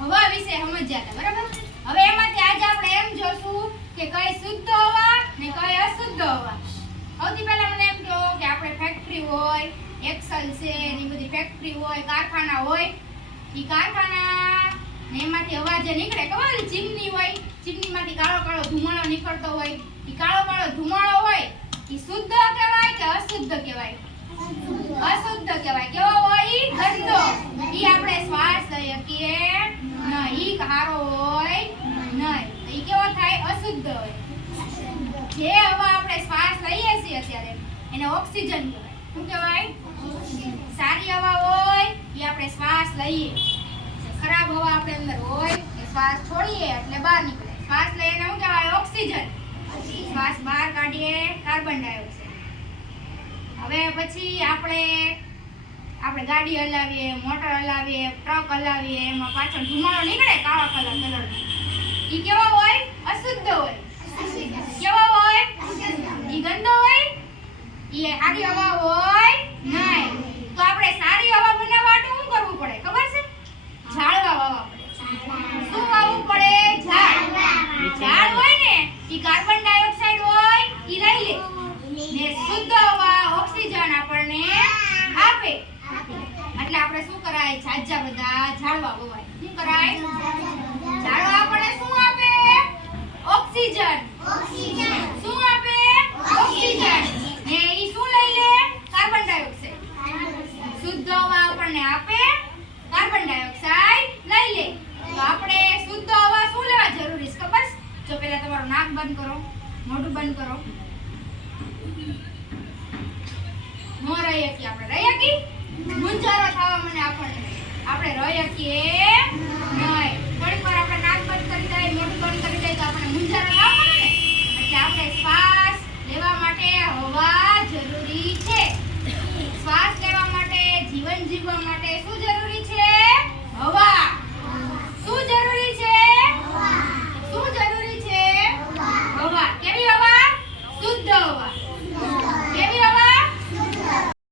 હવા વિશે સમજ્યા હતા, બરાબર? હવે એમાંથી આજે આપણે એમ જોશું કે કઈ શુદ્ધ હવા ને કઈ અશુદ્ધ હવા. સૌથી પહેલા મને એમ કહો કે આપણે ફેક્ટરી હોય એક્સલ છે ને બધી ફેક્ટરી હોય, કારખાના હોય એ કારખાના ને એમાંથી હવા જે નીકળે, ખબર ચીમની હોય, ચીમનીમાંથી કાળો કાળો ધુમાડો નીકળતો હોય એ કાળો કાળો ધુમાડો હોય એ શુદ્ધ કહેવાય કે અશુદ્ધ કહેવાય અશુદ્ધ કહેવાય કેવો હોય ઈ ગંદો ઈ આપણે શ્વાસ લઈ શકીએ ખારો હોય નહીં. ઈ કેવો થાય? અશુદ્ધ હોય. જે હવા આપણે શ્વાસ લઈએ છીએ અત્યારે, એને ઓક્સિજન કહેવાય. શું કહેવાય? સારી હવા હોય એ આપણે શ્વાસ લઈએ. ખરાબ હવા આપણે અંદર હોય, એ શ્વાસ છોડીએ એટલે બહાર નીકળે. શ્વાસ લઈએ એને શું કહેવાય? ઓક્સિજન. શ્વાસ બહાર કાઢીએ, કાર્બન ડાયોક્સાઇડ. હવે પછી આપણે આપણે ગાડી હલાવીએ, મોટર હલાવીએ, ટ્રક હલાવીએ, એમાં પાછળ ધુમાડો નીકળે કાળા કલર કલર એ કેવો હોય? અશુદ્ધ હોય. કેવો હોય? ઈ ગંદો હોય? એ સારી હવા હોય? નહીં. તો આપણે સારી હવા બનાવવા માટે શું કરવું પડે ખબર છે ઝાડવા વાવવા પડે શું વાવવું પડે ઝાડ ઝાડ હોય ને ઈ કાર્બન ડાયોક્સાઇડ હોય ઈ લઈ લે ને શુદ્ધ હવા ઓક્સિજન આપણને આપે એટલે આપણે શું કરાય ઝાઝા બધા ઝાડવા વવાય શું કરાય? ઝાડવા આપણને શું આપે? ઓક્સિજન. શું આપે? ઓક્સિજન. ને ઈ શું લઈ લે? Carbon dioxide. શુદ્ધ હવા આપણને આપે કાર્બન ડાયોક્સાઇડ લઈ લે. તો આપણે શુદ્ધ હવા શું લેવા જરૂરી છે? ખબર? જો પહેલા તમારું નાક બંધ કરો મોઢું બંધ કરો. નો રહી શકીએ આપણે રહી શકીએ મૂંઝારો થવા મને આપણને aqui.